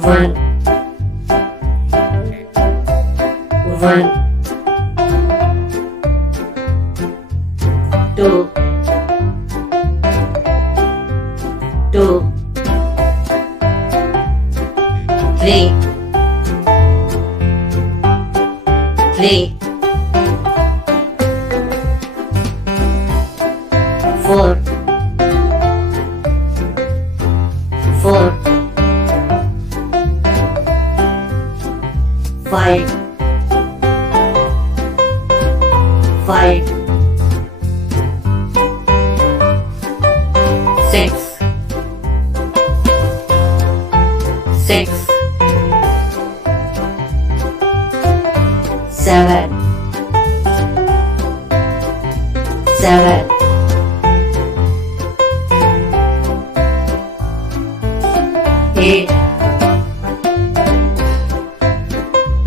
one, one, two, two, three, three, four, four, five, five, six, six, seven, seven, eight,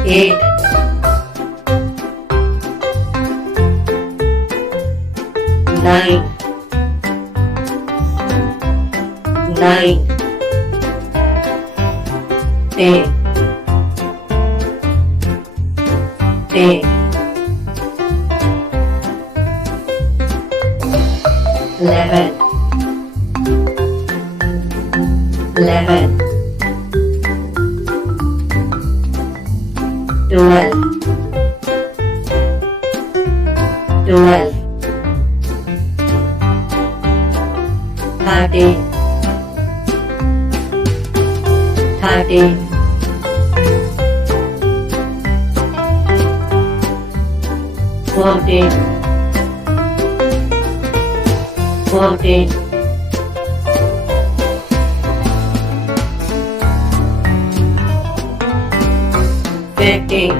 eight, nine, nine, 10, 10, 11, 11, 12, 12, 13, 13, 14, 14, 15,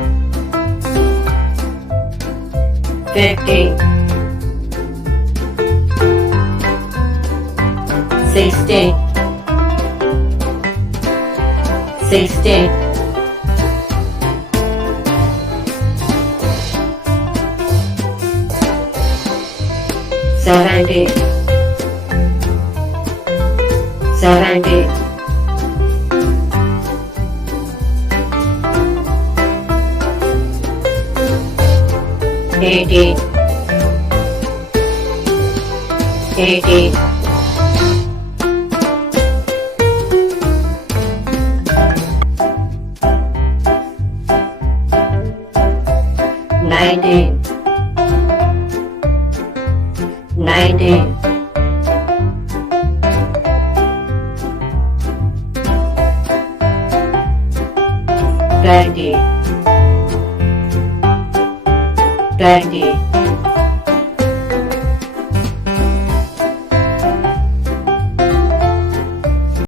15, 16, 16, 17, 17, 18, 18, 19, 19, 20, 20,